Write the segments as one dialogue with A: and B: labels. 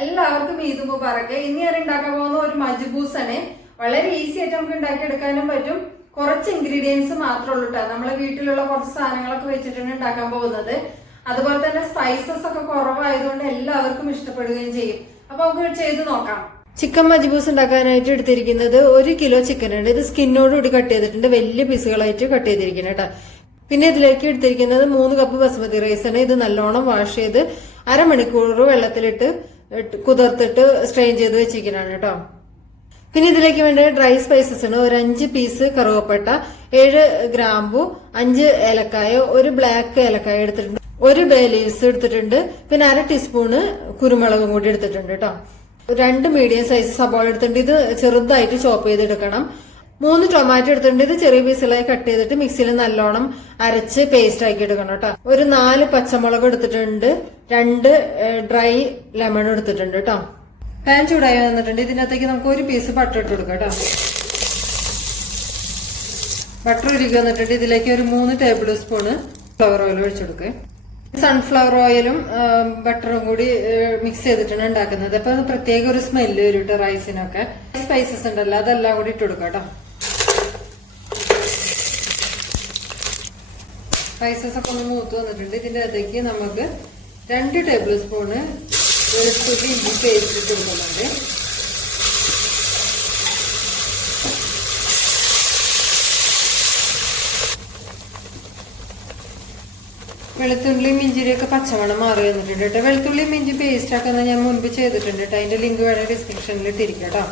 A: എല്ലാവർക്കും ഈദ് മുബാറക്ക് ഇനി ഞാൻ ഉണ്ടാക്കാൻ പോകുന്ന ഒരു മജുബൂസനെ വളരെ ഈസി ആയിട്ട് നമുക്ക് ഉണ്ടാക്കിയെടുക്കാനും പറ്റും. കുറച്ച് ഇൻഗ്രീഡിയൻസ് മാത്രമേ ഉള്ളൂ കേട്ടോ നമ്മളെ വീട്ടിലുള്ള കുറച്ച് സാധനങ്ങളൊക്കെ വെച്ചിട്ടാണ് ഉണ്ടാക്കാൻ പോകുന്നത്. അതുപോലെ തന്നെ സ്പൈസസ് ഒക്കെ കുറവായതുകൊണ്ട് എല്ലാവർക്കും ഇഷ്ടപ്പെടുകയും ചെയ്യും. അപ്പൊ നമുക്ക് ചെയ്ത് നോക്കാം. ചിക്കൻ മജ്ബൂസ് ഉണ്ടാക്കാനായിട്ട് എടുത്തിരിക്കുന്നത് ഒരു കിലോ ചിക്കൻ ഉണ്ട്. ഇത് സ്കിന്നോട് കൂടി കട്ട് ചെയ്തിട്ടുണ്ട്. വലിയ പീസുകളായിട്ട് കട്ട് ചെയ്തിരിക്കുന്നത് കേട്ടോ പിന്നെ ഇതിലേക്ക് എടുത്തിരിക്കുന്നത് മൂന്ന് കപ്പ് ബസ്മതി റൈസ് ആണ്. ഇത് നല്ലോണം വാഷ് ചെയ്ത് അരമണിക്കൂർ വെള്ളത്തിലിട്ട് കുതിർത്തിട്ട് സ്ട്രെയിൻ ചെയ്ത് വെച്ചിരിക്കുന്നതാണ് കേട്ടോ. പിന്നെ ഇതിലേക്ക് വേണ്ട ഡ്രൈ സ്പൈസസ് ആണ്. ഒരു അഞ്ച് പീസ് കറുവപ്പട്ട ഏഴ് ഗ്രാമ്പു അഞ്ച് ഏലക്കായ ഒരു ബ്ലാക്ക് ഏലക്കായ എടുത്തിട്ടുണ്ട്. ഒരു ബേ ലീവ്സ് എടുത്തിട്ടുണ്ട്. പിന്നെ അര ടീസ്പൂണ് കുരുമുളകും കൂടി എടുത്തിട്ടുണ്ട് കേട്ടോ. രണ്ട് മീഡിയം സൈസ് സബോള എടുത്തിട്ടുണ്ട്. ഇത് ചെറുതായിട്ട് ചോപ്പ് ചെയ്തെടുക്കണം. മൂന്ന് ടൊമാറ്റോ എടുത്തിട്ടുണ്ട്. ഇത് ചെറിയ പീസുകളായി കട്ട് ചെയ്തിട്ട് മിക്സിയിൽ നല്ലോണം അരച്ച് പേസ്റ്റ് ആക്കി എടുക്കണം കേട്ടോ ഒരു നാല് പച്ചമുളക് എടുത്തിട്ടുണ്ട്. രണ്ട് ഡ്രൈ ലെമൺ എടുത്തിട്ടുണ്ട് കേട്ടോ പാൻ ചൂടായി വന്നിട്ടുണ്ട്. ഇതിനകത്തേക്ക് നമുക്ക് ഒരു പീസ് ബട്ടർ ഇട്ട് കൊടുക്കാം കേട്ടോ ബട്ടർ ഉരുക്കി വന്നിട്ടുണ്ട്. ഇതിലേക്ക് ഒരു മൂന്ന് ടേബിൾ സ്പൂണ് ഫ്ലവർ ഓയിൽ ഒഴിച്ചെടുക്കുക സൺഫ്ലവർ ഓയിലും ബട്ടറും കൂടി മിക്സ് ചെയ്തിട്ടാണ് ഉണ്ടാക്കുന്നത്. അപ്പൊ പ്രത്യേക ഒരു സ്മെല്ല് വരും റൈസിനൊക്കെ സ്പൈസസ് ഉണ്ടല്ലോ അതെല്ലാം കൂടി ഇട്ട് കൊടുക്കാം കേട്ടോ സ്പൈസസ് ഒക്കെ ഒന്ന് മൂത്ത് വന്നിട്ടുണ്ട്. ഇതിന്റെ അകത്തേക്ക് നമുക്ക് രണ്ട് ടേബിൾ സ്പൂണ് വെളുത്തുള്ളി ഇഞ്ചി പേസ്റ്റ് ഇട്ട് കൊടുക്കുന്നുണ്ട്. വെളുത്തുള്ളിയും ഇഞ്ചിരിയൊക്കെ പച്ചമണം മാറി വന്നിട്ടുണ്ട് കേട്ടോ. വെളുത്തുള്ളിയും ഇഞ്ചി പേസ്റ്റ് ആക്കുന്ന ഞാൻ മുൻപ് ചെയ്തിട്ടുണ്ട് കേട്ടോ. അതിന്റെ ലിങ്ക് വേണേൽ ഡിസ്ക്രിപ്ഷനിൽ ഇട്ടിരിക്കാം കേട്ടോ.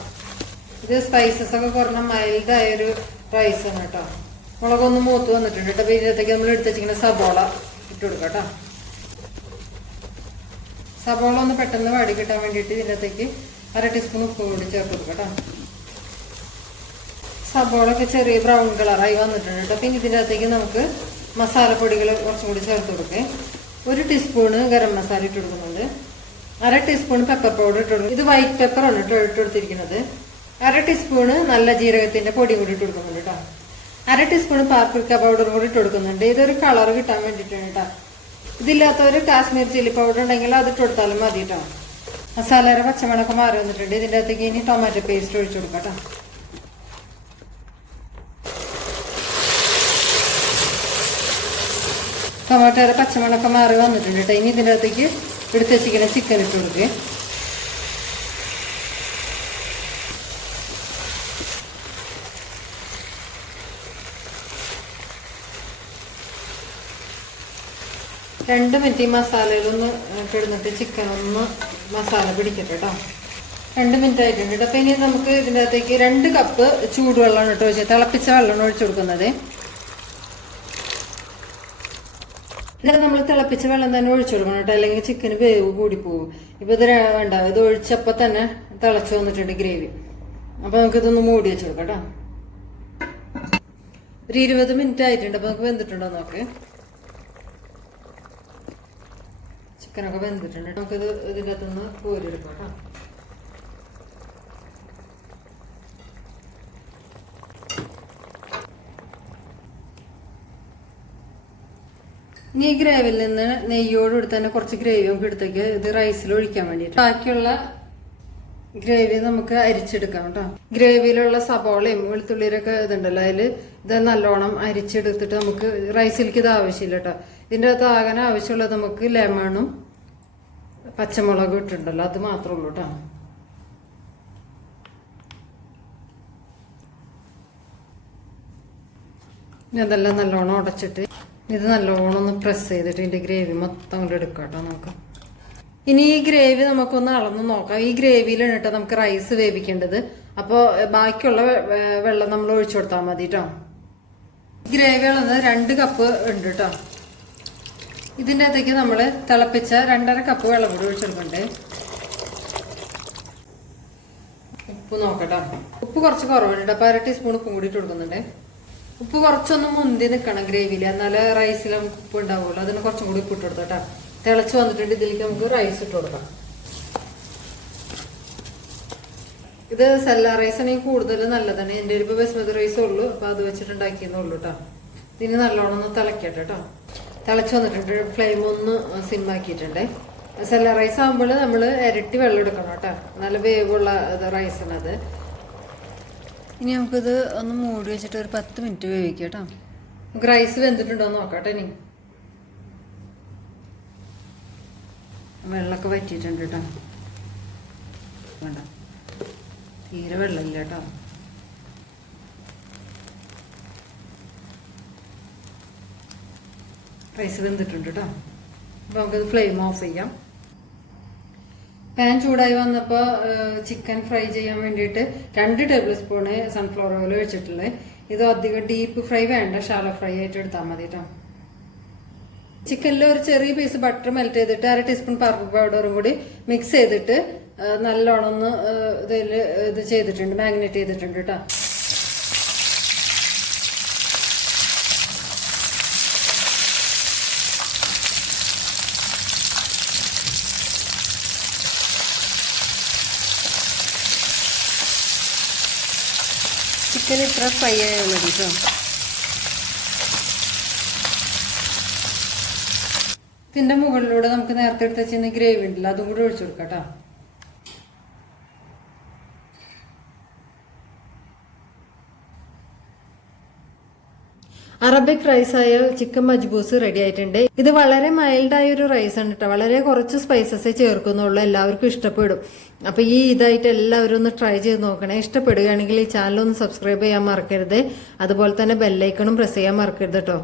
A: ഇത് സ്പൈസസ് ഒക്കെ കുറഞ്ഞ മൈൽഡായൊരു റൈസാണ് കേട്ടോ. മുളകൊന്ന് മൂത്ത് വന്നിട്ടുണ്ട് കേട്ടോ. അപ്പൊ ഇതിനകത്തേക്ക് നമ്മൾ എടുത്ത് വെച്ചിരിക്കുന്ന സബോള ഇട്ട് കൊടുക്കാം കേട്ടോ. സബോള ഒന്ന് പെട്ടെന്ന് വാടി കിട്ടാൻ വേണ്ടിയിട്ട് ഇതിനകത്തേക്ക് അര ടീസ്പൂൺ ഉപ്പ് കൂടി ചേർത്ത് കൊടുക്കാം സബോള ഒക്കെ ചെറിയ ബ്രൗൺ കളറായി വന്നിട്ടുണ്ട് കേട്ടോ. പിന്നെ ഇതിന്റെ അകത്തേക്ക് നമുക്ക് മസാലപ്പൊടികൾ കുറച്ചും കൂടി ചേർത്ത് കൊടുക്കേ. ഒരു ടീസ്പൂണ് ഗരം മസാല ഇട്ട് കൊടുക്കുന്നുണ്ട്. അര ടീസ്പൂൺ പെപ്പർ പൗഡർ ഇട്ട് കൊടുക്കും ഇത് വൈറ്റ് പെപ്പർ ആണ് കേട്ടോ ഇട്ട് കൊടുത്തിരിക്കുന്നത്. അര ടീസ്പൂണ് നല്ല ജീരകത്തിന്റെ പൊടി കൂടി ഇട്ട് കൊടുക്കുന്നുണ്ട് കേട്ടോ. അര ടീസ്പൂൺ പാർപ്പിക്ക പൗഡർ കൂടി ഇട്ട് കൊടുക്കുന്നുണ്ട്. ഇതൊരു കളർ കിട്ടാൻ വേണ്ടിയിട്ടാണ് കേട്ടോ. ഇതില്ലാത്തവർ കാശ്മീർ ചില്ലി പൗഡർ ഉണ്ടെങ്കിൽ അത് ഇട്ട് കൊടുത്താലും മതി കേട്ടോ. മസാലയുടെ പച്ചമുളക് മാറി വന്നിട്ടുണ്ട്. ഇതിന്റെ അകത്തേക്ക് ഇനി ടൊമാറ്റോ പേസ്റ്റ് ഒഴിച്ചു കൊടുക്കാം കേട്ടോ. ടൊമാറ്റോയുടെ പച്ചമുളക് മാറി വന്നിട്ടുണ്ട് കേട്ടോ. ഇനി ഇതിന്റെ അകത്തേക്ക് എടുത്ത് വെച്ചിരിക്കുന്ന ചിക്കൻ ഇട്ട് കൊടുക്കുക രണ്ട് മിനിറ്റ് ഈ മസാലയിലൊന്ന് കിടന്നിട്ട് ചിക്കൻ ഒന്ന് മസാല പിടിക്കട്ടെ കേട്ടോ രണ്ട് മിനിറ്റ് ആയിട്ടുണ്ട് കേട്ടോ അപ്പം ഇനി നമുക്ക് ഇതിന്റെ അകത്തേക്ക് രണ്ട് കപ്പ് ചൂടുവെള്ളമാണ് കേട്ടോ ഒഴിച്ചത് തിളപ്പിച്ച വെള്ളമാണ് ഒഴിച്ചു കൊടുക്കുന്നത്. എന്നിട്ട് നമ്മൾ തിളപ്പിച്ച വെള്ളം തന്നെ ഒഴിച്ചു കൊടുക്കണം കേട്ടോ അല്ലെങ്കിൽ ചിക്കന് വേവ് പോകും ഇപ്പൊ ഇത് വേണ്ട ഇത് ഒഴിച്ചപ്പോൾ തന്നെ തിളച്ചു വന്നിട്ടുണ്ട് ഗ്രേവി അപ്പോൾ നമുക്ക് ഇതൊന്ന് മൂടി വെച്ചു കൊടുക്കാം കേട്ടോ ഒരു ഇരുപത് മിനിറ്റ് ആയിട്ടുണ്ട്. അപ്പോൾ നമുക്ക് വെന്തിട്ടുണ്ടോ നോക്ക്. ചിക്കനൊക്കെ വെന്തിട്ടുണ്ട്. നമുക്കിത് ഇതിന്റെ അകത്തുനിന്ന് കോരിയെടുക്കാം കേട്ടോ. ഇനി ഈ നിന്ന് നെയ്യോടുകൂടി തന്നെ കുറച്ച് ഗ്രേവി നമുക്ക് എടുത്തേക്ക് ഇത് റൈസിൽ ഒഴിക്കാൻ വേണ്ടിയിട്ട്. ബാക്കിയുള്ള ഗ്രേവി നമുക്ക് അരിച്ചെടുക്കാം കേട്ടോ. ഗ്രേവിയിലുള്ള സബോളയും വെളുത്തുള്ളിയിലൊക്കെ ഇതുണ്ടല്ലോ അതിൽ ഇത് നല്ലോണം അരിച്ചെടുത്തിട്ട് നമുക്ക് റൈസിലേക്ക് ഇത് ആവശ്യമില്ല കേട്ടോ. ഇതിന്റെ അകത്ത് ആകാൻ ആവശ്യമുള്ളത് നമുക്ക് ലെമണും പച്ചമുളകും ഇട്ടുണ്ടല്ലോ അത് മാത്രമേ ഉള്ളൂ കേട്ടോ ഇനി അതെല്ലാം നല്ലോണം ഉടച്ചിട്ട് ഇത് നല്ലോണം ഒന്ന് പ്രസ് ചെയ്തിട്ട് ഇതിന്റെ ഗ്രേവി മൊത്തം കൂടെ എടുക്കാം കേട്ടോ നമുക്ക്. ഇനി ഈ ഗ്രേവി നമുക്കൊന്ന് അളന്ന് നോക്കാം. ഈ ഗ്രേവിയിലാണ് കേട്ടോ നമുക്ക് റൈസ് വേവിക്കേണ്ടത്. അപ്പോൾ ബാക്കിയുള്ള വെള്ളം നമ്മൾ ഒഴിച്ചു കൊടുത്താൽ മതി കേട്ടോ ഗ്രേവി ഉള്ളത് രണ്ട് കപ്പ് ഉണ്ട് കേട്ടോ ഇതിന്റെ അകത്തേക്ക് നമ്മൾ തിളപ്പിച്ച രണ്ടര കപ്പ് വെള്ളം കൂടി ഒഴിച്ചെടുക്കുന്നുണ്ട്. ഉപ്പ് നോക്കട്ടോ. ഉപ്പ് കുറച്ച് കുറവുണ്ട് അപ്പോൾ അര ടീസ്പൂൺ ഉപ്പും കൂടി കൊടുക്കുന്നുണ്ട്. ഉപ്പ് കുറച്ചൊന്ന് മുന്തി നിൽക്കണം ഗ്രേവിയിൽ. എന്നാലേ റൈസിൽ നമുക്ക് ഉപ്പ് ഉണ്ടാവുള്ളൂ. അതിന് കുറച്ചും കൂടി ഉപ്പ് ഇട്ട് കൊടുക്കാം കേട്ടോ. തിളച്ച് വന്നിട്ടുണ്ട്. ഇതിലേക്ക് നമുക്ക് റൈസ് ഇട്ട് കൊടുക്കാം. ഇത് സെല്ല റൈസ് ആണെങ്കിൽ കൂടുതൽ നല്ലതാണ്. എന്റെ ഒരു ബസ്മതി റൈസേ ഉള്ളൂ. അപ്പോൾ അത് വെച്ചിട്ടുണ്ടാക്കിയെന്നേ ഉള്ളൂ കേട്ടോ. ഇതിന് നല്ലോണം ഒന്ന് തിളക്കട്ടെ കേട്ടോ. തിളച്ച് വന്നിട്ടുണ്ട്. ഫ്ലെയിം ഒന്ന് സിമ്മാക്കിയിട്ടുണ്ട് മസാല റൈസ് ആകുമ്പോൾ നമ്മൾ ഇരട്ടി വെള്ളം എടുക്കണം കേട്ടോ. നല്ല വേവുള്ള റൈസിനത് ഇനി നമുക്കിത് ഒന്ന് മൂടി വെച്ചിട്ട് ഒരു പത്ത് മിനിറ്റ് വേവിക്കാം കേട്ടോ. നമുക്ക് റൈസ് വെന്തിട്ടുണ്ടോ എന്ന് നോക്കാം കേട്ടോ ഇനി. വെള്ളമൊക്കെ വറ്റിയിട്ടുണ്ട് കേട്ടോ. വേണ്ട. തീരെ വെള്ളമില്ല കേട്ടോ. റൈസ് വെന്തിട്ടുണ്ട് കേട്ടോ അപ്പോൾ നമുക്കത് ഫ്ലെയിം ഓഫ് ചെയ്യാം. പാൻ ചൂടായി വന്നപ്പോൾ ചിക്കൻ ഫ്രൈ ചെയ്യാൻ വേണ്ടിയിട്ട് രണ്ട് ടേബിൾ സ്പൂണ് സൺഫ്ലവർ ഓയിൽ വെച്ചിട്ടുള്ളത് ഇത് അധികം ഡീപ്പ് ഫ്രൈ വേണ്ട ഷാലോ ഫ്രൈ ആയിട്ട് എടുത്താൽ മതി കേട്ടോ ചിക്കനിൽ ഒരു ചെറിയ പീസ് ബട്ടർ മെൽറ്റ് ചെയ്തിട്ട് അര ടീസ്പൂൺ പർപ്പ് പൗഡറും കൂടി മിക്സ് ചെയ്തിട്ട് നല്ലോണം ഒന്ന് ഇതിൽ ഇത് ചെയ്തിട്ടുണ്ട് മാഗ്നേറ്റ് ചെയ്തിട്ടുണ്ട് കേട്ടോ ചിക്കൻ ഇത്ര ഫ്രൈ ആയാൽ മതി കേട്ടോ ഇതിന്റെ മുകളിലൂടെ നമുക്ക് നേരത്തെ എടുത്ത് വെച്ചിരുന്ന ഗ്രേവി ഉണ്ടല്ലോ അതും കൂടി ഒഴിച്ചു കൊടുക്കാം കേട്ടോ അറബിക് റൈസായ ചിക്കൻ മജ്ബൂസ് റെഡി ആയിട്ടുണ്ട്. ഇത് വളരെ മൈൽഡായ ഒരു റൈസ് ആണ് കേട്ടോ വളരെ കുറച്ച് സ്പൈസസേ ചേർക്കുന്നുള്ളൂ. എല്ലാവർക്കും ഇഷ്ടപ്പെടും. അപ്പൊ ഈ ഇതായിട്ട് എല്ലാവരും ഒന്ന് ട്രൈ ചെയ്ത് നോക്കണേ. ഇഷ്ടപ്പെടുകയാണെങ്കിൽ ഈ ചാനൽ ഒന്ന് സബ്സ്ക്രൈബ് ചെയ്യാൻ മറക്കരുത്. അതുപോലെ തന്നെ ബെല്ലൈക്കണും പ്രസ് ചെയ്യാൻ മറക്കരുത് കേട്ടോ